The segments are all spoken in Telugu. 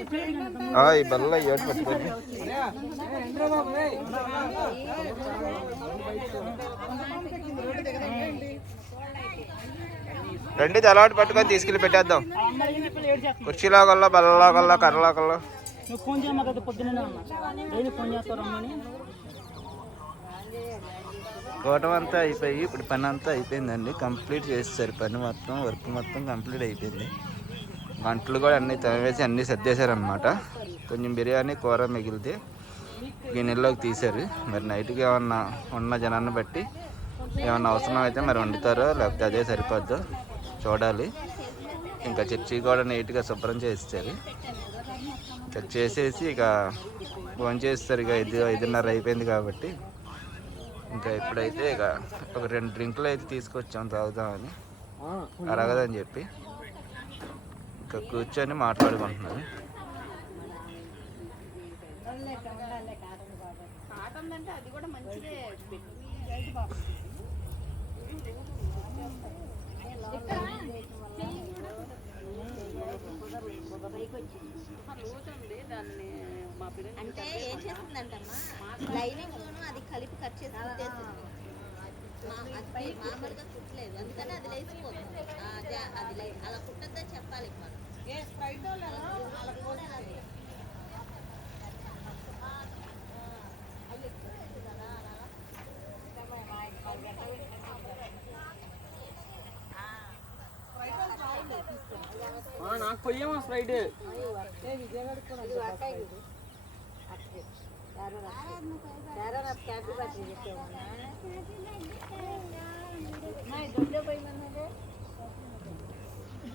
ఈ బల్ల ఏడు పట్టుకోండి రండి అలవాటు పట్టుకొని తీసుకెళ్ళి పెట్టేద్దాం. కుర్చీలో కల్లా బల్లలో కల్లా కర్రలో కల్లా నువ్వు ఫోన్ చేయమాకైతే పొద్దున్నే ఉన్నా డైలీ ఫోన్ చేస్తావు రమ్మని. కోటం అంతా అయిపోయి ఇప్పుడు పని అంతా అయిపోయిందండి. కంప్లీట్ చేస్తారు పని మొత్తం వర్క్ మొత్తం కంప్లీట్ అయిపోయింది. వంటలు కూడా అన్నీ తవ్వేసి అన్నీ సర్దేశారనమాట కొంచెం బిర్యానీ కూర మిగిలితే గిన్నెల్లోకి తీశారు మరి నైట్కి ఏమన్నా ఉన్న జనాన్ని బట్టి ఏమన్నా అవసరం అయితే మరి వండుతారో లేకపోతే అదే సరిపోద్దో చూడాలి. ఇంకా చర్చి కూడా నీట్గా శుభ్రం చేస్తారు ఇక చేసేసి ఇక ఫోన్ చేస్తారు ఇక ఐదు ఐదున్నర అయిపోయింది కాబట్టి. ఇంకా ఇప్పుడైతే ఇక ఒక రెండు డ్రింకులు అయితే తీసుకొచ్చాం తాగుదామని. అరగదని చెప్పి. ఇక్కడ కూర్చొని మాట్లాడుకుంటున్నాను. అంటే ఏం చేస్తుందంటమ్మా? లైనింగ్ అది కలిపి కట్ చేసి కుట్టేసింది మామూలుగా కుట్టలేదు. అందుకని అది లేచిపోతుంది. అది అలా కుట్టద్దని చెప్పాలి మనం నాకు పొయ్యేమో స్ప్రైట్ నేను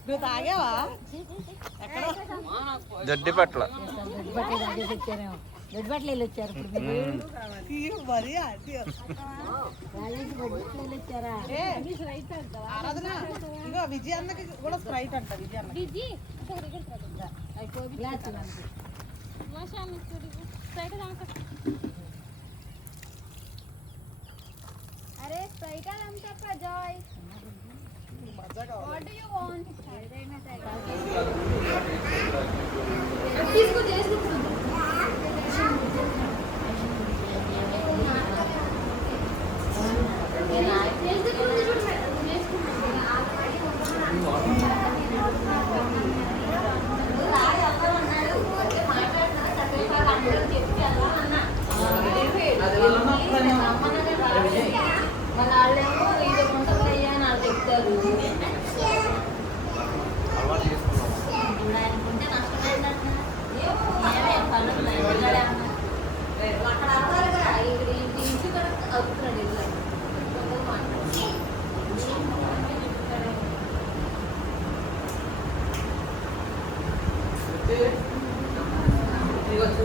నువ్వు తాగావా? దొడ్డి పట్ల. దొడ్డు బట్టలు వెళ్ళి వచ్చారు ఇప్పుడు తీరు మరి అది కాలేజీ దొడ్డు బట్టలు వెళ్ళి వచ్చారా ఏ, ఆరాధన ఇగో విజయ్ అన్నకి కూడా స్ప్రైట్ అంట విజయ్ అన్న గ్లాస్ ఇవ్వండి. అరే స్ప్రైట్ అంతప్ప జాయ్. What do you want?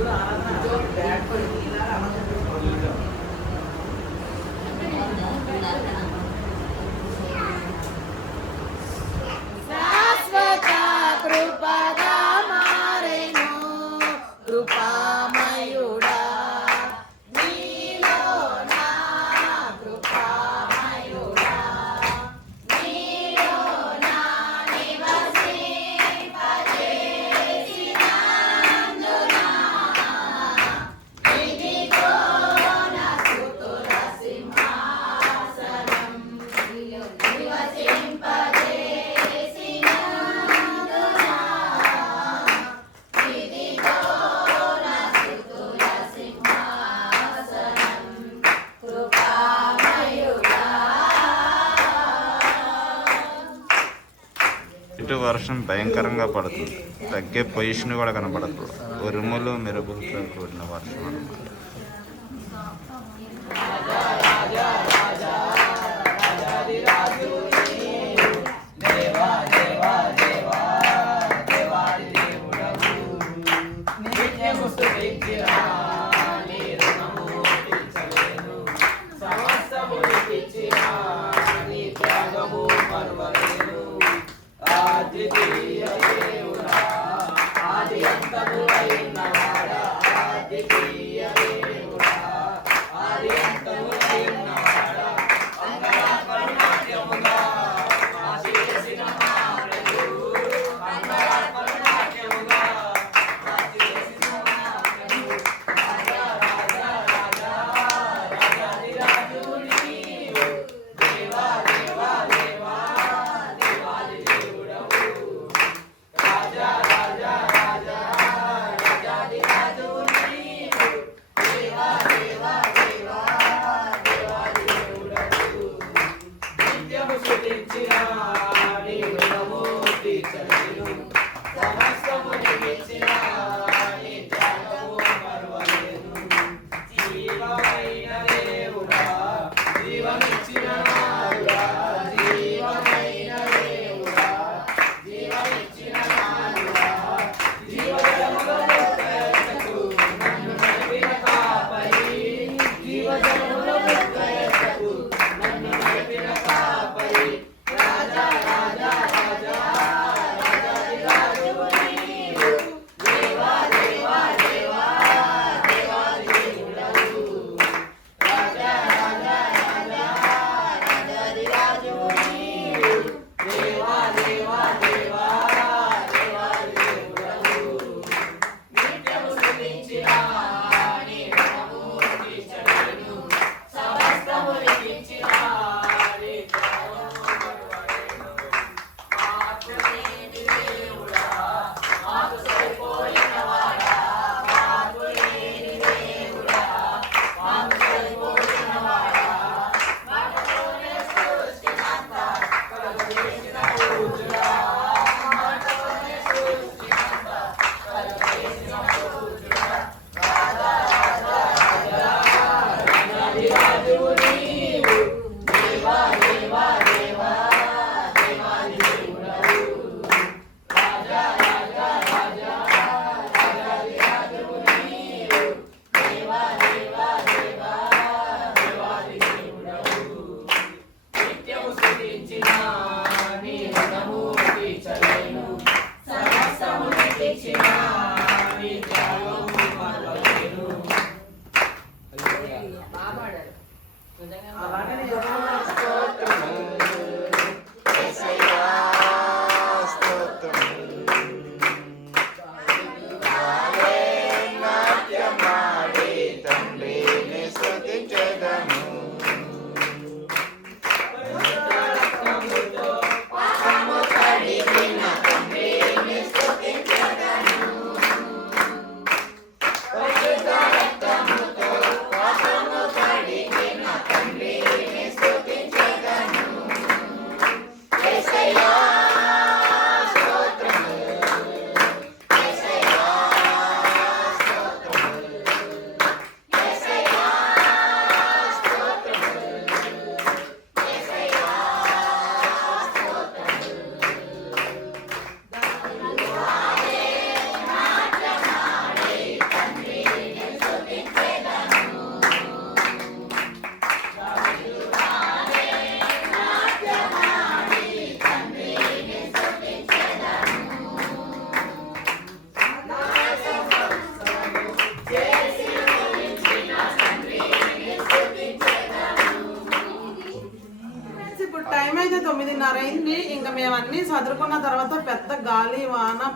আলাদা వర్షం భయంకరంగా పడుతుంది. తగ్గే పొజిషన్ కూడా కనపడదు ఉరుములు మెరుగులతో కూడిన వర్షం అనమాట essa lua.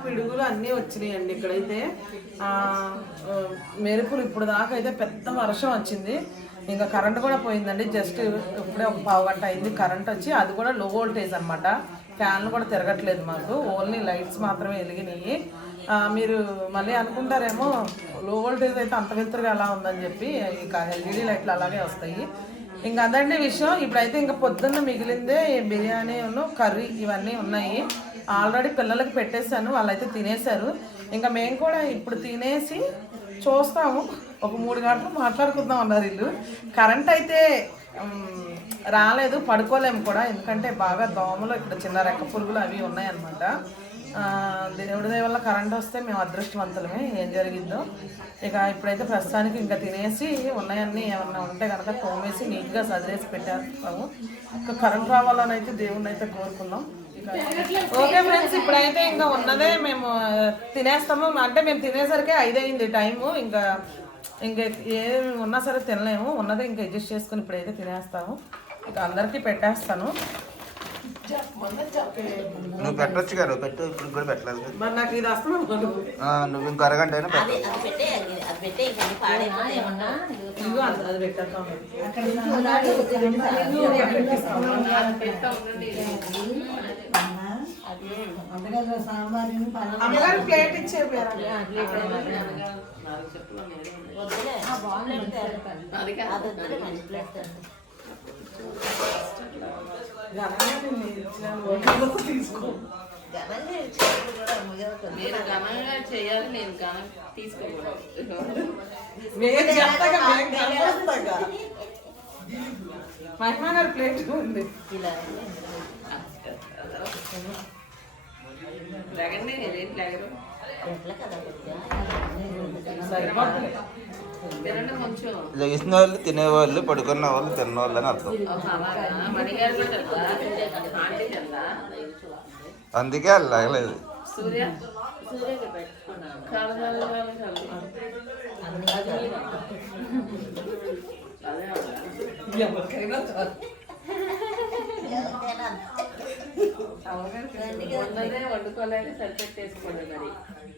పిడుగులు అన్నీ వచ్చినాయండి ఇక్కడైతే. మెరుపులు ఇప్పుడు దాకా అయితే పెద్ద వర్షం వచ్చింది. ఇంకా కరెంట్ కూడా పోయిందండి. జస్ట్ ఇప్పుడే ఒక పావు గంట అయింది. కరెంట్ వచ్చి అది కూడా లో వోల్టేజ్ అనమాట ఫ్యాన్లు కూడా తిరగట్లేదు మాకు. ఓన్లీ లైట్స్ మాత్రమే వెలిగినాయి. మీరు మళ్ళీ అనుకుంటారేమో లో వోల్టేజ్ అయితే అంత వింతగా ఎలా ఉందని చెప్పి ఇంకా ఎల్ఈడి లైట్లు అలాగే వస్తాయి. ఇంకా అదండి విషయం. ఇప్పుడైతే ఇంకా పొద్దున్న మిగిలిందే బిర్యానీ కర్రీ ఇవన్నీ ఉన్నాయి. ఆల్రెడీ పిల్లలకి పెట్టేశాను వాళ్ళైతే తినేశారు. ఇంకా మేము కూడా ఇప్పుడు తినేసి చూస్తాము. ఒక మూడు గంటలు మాట్లాడుకుందాం అన్నారు వీళ్ళు. కరెంట్ అయితే రాలేదు పడుకోలేము కూడా. ఎందుకంటే బాగా దోమలు ఇక్కడ చిన్న రెక్క పురుగులు అవి ఉన్నాయన్నమాట. దేవుడి వల్ల కరెంట్ వస్తే మేము అదృష్టవంతులమే. ఏం జరిగిందో. ఇక ఇప్పుడైతే ప్రస్తుతానికి ఇంకా తినేసి ఉన్నాయన్నీ ఏమన్నా ఉంటే కనుక తోమేసి నీట్గా సదిరేసి పెట్టేస్తాము. ఇంకా కరెంట్ రావాలని అయితే దేవుడిని అయితే కోరుకున్నాం ఓకే ఫ్రెండ్స్ ఇప్పుడైతే ఇంకా ఉన్నదే మేము తినేస్తాము. అంటే మేము తినేసరికి ఐదైంది టైము. ఇంకా ఇంకా ఏమి ఉన్నా సరే తినలేము. ఉన్నదే ఇంకా అడ్జస్ట్ చేసుకుని ఇప్పుడైతే తినేస్తాము. ఇక అందరికీ పెట్టేస్తాను. నువ్వు పెట్టొచ్చు కదా నువ్వు పెట్టు. ఇప్పుడు కూడా పెట్టలేదు. మరి నాకు ఇది వస్తుంది ఆ, నువ్వు ఇంకో అరగంట అయినా పెట్టు. అది అది అమ్మగారు ప్లేట్ ఇచ్చే పేరు వద్దులే. అది వద్దులే మంచి ప్లేట్ తెండి. తీసుకో ఘనంగా ఇచ్చేది కూడా అమ్మగారు కొంచెం. మీరు ఘనంగా చేయాలి నేను ఘనం తీసుకోకూడదు. మహిమా గారి ప్లేట్ ఉంది. ఇలా లేచిన వాళ్ళు తినేవాళ్ళు పడుకున్న వాళ్ళు తిన్న వాళ్ళు అని అర్థం. అందుకే వాళ్ళు లాగలేదు. అదే అవునా? ఎవరికైనా చాలు. ఎవరికైనా వండుకోలేక సరిపెట్టేసుకోండి మరి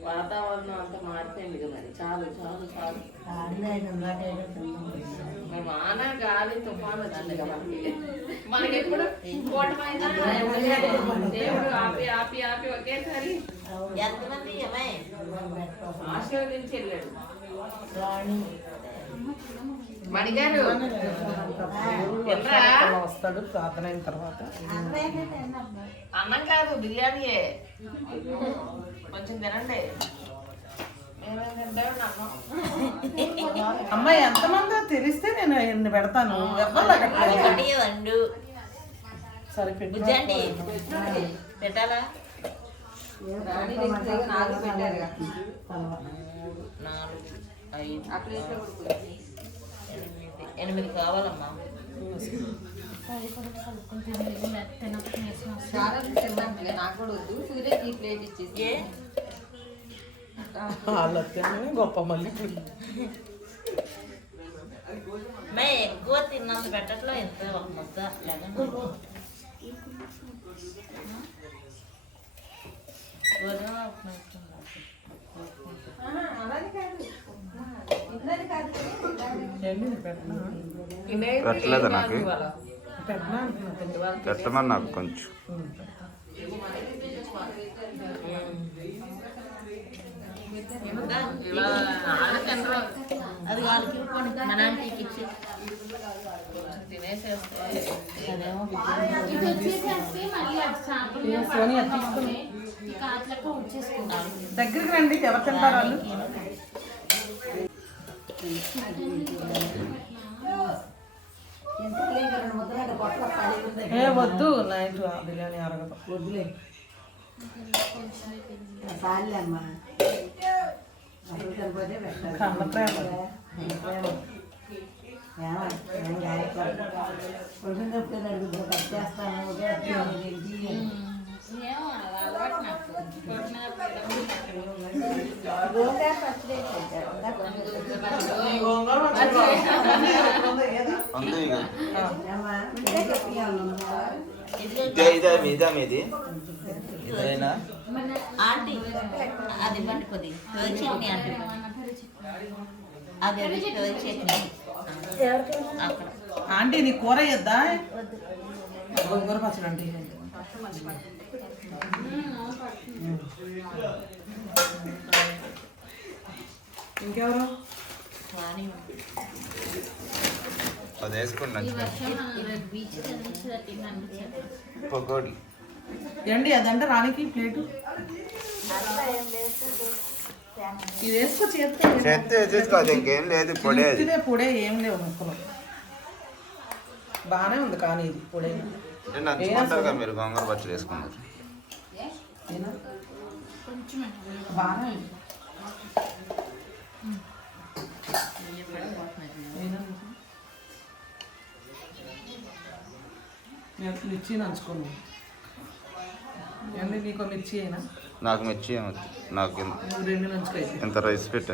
వాతావరణం అంత మారిపోయింది కదా మరి చాలు చాలు చాలు మరి వాన గాలి తుఫాను వచ్చింది కదా మనకి మనకి ఎప్పుడు కూటమైనా దేవుడు ఆపి ఆపి ఆపి ఒకేసారి ఎంతమంది ఆశీర్వదించి వెళ్ళాడు. మణిగారు వస్తాడు ప్రార్థన అయిన తర్వాత. అన్నం కాదు బిర్యానీయే కొంచెం తినండి. అమ్మాయి ఎంతమందో తెలిస్తే నేను ఎన్ని పెడతాను. ఎవరు సరే పెట్టు. ఎనిమిది. ఎనిమిది కావాలమ్మా. ఏ? వాళ్ళు వస్తేనే గొప్ప మళ్ళీ. మే ఎక్కువ తిన్నంత పెట్టట్లో ఎంత ఒక ముద్ద? లేదండి గోధుమ ఉప్మా ఇస్తున్నారు. ఏంటి నేను పెట్టనా పెట్టలేదు నాకు? పెట్టమని నాకు కొంచెం. అది వాళ్ళకి ఇచ్చి. తినేసేస్తే అదేమో సోనియా తీసుకుని దగ్గరికి రండి ఎవరు తింటారు వాళ్ళు రెండు ముద్దలు పొట్ల పడి ఏ వద్దు నైట్ బిర్యానీ అరగదు వద్దులే చాలే అమ్మా అప్పుడు తినపోతే పెట్టాలి కన్న ప్రేమ ఏమో, ఏం గాయపడదు. కొంచెం చెప్తే అడుగుతా కట్ చేస్తాను ఇదే ఇదే ఇదా మీది. ఇదేనా? ఆంటీ అది ఇవ్వండి కొద్ది చట్నీ ఆంటీ. అది చట్నీ ఆంటీ నీ కూర వేద్దా గోంగూర పచ్చడి అంటే ఇంకెవరు? అది అనిపించింది పకోడీ. ఏంటి అదంటే రానికి ప్లేటు? ఇది వేసుకో చేస్తే చేస్తే వేసేసుకోదు ఇంకేం లేదు పొడే అది. తినే పొడే ఏం లేవు ముక్కలు. బాగానే ఉంది కానీ ఇది పొడే మీరు గోంగూర పచ్చడి వేసుకున్నారు. నేను మిర్చి నంచుకోను ఏంటి నీకు మిర్చి అయినా నాకు మిర్చి ఏమొద్దు. నాకు రెండు నంచుకో అయితే. ఇంత రైస్ పెట్టి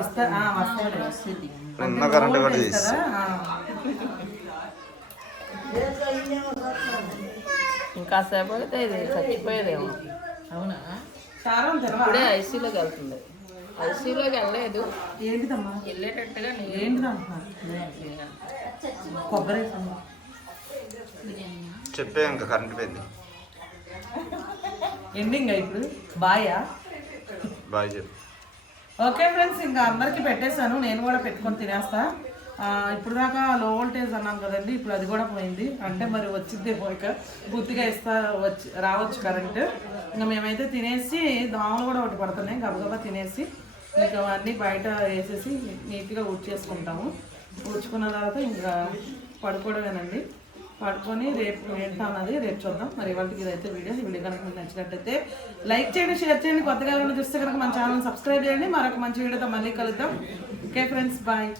ఇస్తా ఆ, వస్తాడు ఉన్న కరెంట్ కూడా తీసి? ఆ. ఇంకా సేపు అయితే ఇది చచ్చిపోయేదేమో అవునా ఇప్పుడే ఐసీలోకి వెళ్తుంది వెళ్ళలేదు. ఏంటిదమ్మా? వెళ్ళేటట్టుగా నేను ఏంటిదమ్మా? కొబ్బరి. చెప్పే ఇంకా కరెంట్ పోయింది. ఎండింగ్ ఇప్పుడు? బాయా బాయ్ చెప్పు. ఓకే ఫ్రెండ్స్ ఇంకా అందరికీ పెట్టేశాను. నేను కూడా పెట్టుకొని తినేస్తా. ఇప్పుడు దాకా లో వోల్టేజ్ అన్నాం కదండి ఇప్పుడు అది కూడా పోయింది. అంటే మరి వచ్చింది పోయిక గుర్తుగా ఇస్తా వచ్చి రావచ్చు కరెంట్ ఇంకా మేమైతే తినేసి దోమలు కూడా ఒకటి పడుతున్నాయి. గబగబా తినేసి. ఇంకా అవన్నీ బయట వేసేసి నీట్గా ఊడ్చేసుకుంటాము. ఊడ్చుకున్న తర్వాత ఇంకా పడుకోవడమేనండి. పడుకొని రేపు ఏంటో అన్నది రేపు చూద్దాం. మరి వాళ్ళకి ఇదైతే వీడియో. ఈ వీడియో కనుక మీకు నచ్చినట్టయితే లైక్ చేయండి షేర్ చేయండి. కొత్తగా ఏమైనా చూస్తే కనుక మన ఛానల్ సబ్స్క్రైబ్ చేయండి. మరొక మంచి వీడియోతో మళ్ళీ కలుద్దాం. Okay friends bye.